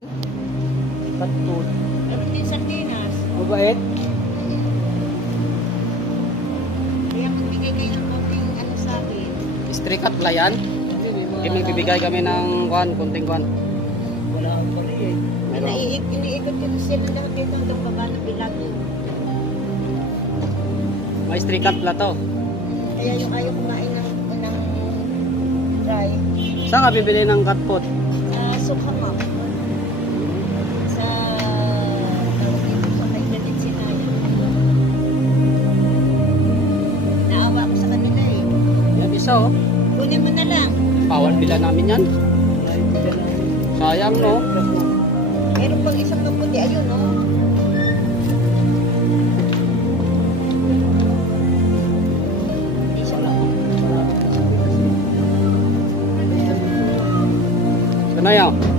Patut. Meron din sardinas. Mabait. Kaya magbigay kayo ng konting ano sa akin. Street cut pala yan. Bibigay kami ng konting kuwan. Wala akong pali eh. Meron. Iniikot ko sila lahat dito hanggang baba ng bilag. May street cut pala to. Kaya yung ayaw kumain ng dry. Saan ka bibili ng cut food? Sukama. Sa tawag dito sa may dalit sinaya. Naawa ko sa kanila eh. Yan isa oh. Kunin mo na lang. Bawal bila namin yan. Sayang no. Meron pang isang kaputi. Ayun no. Isa lang. Sana yan.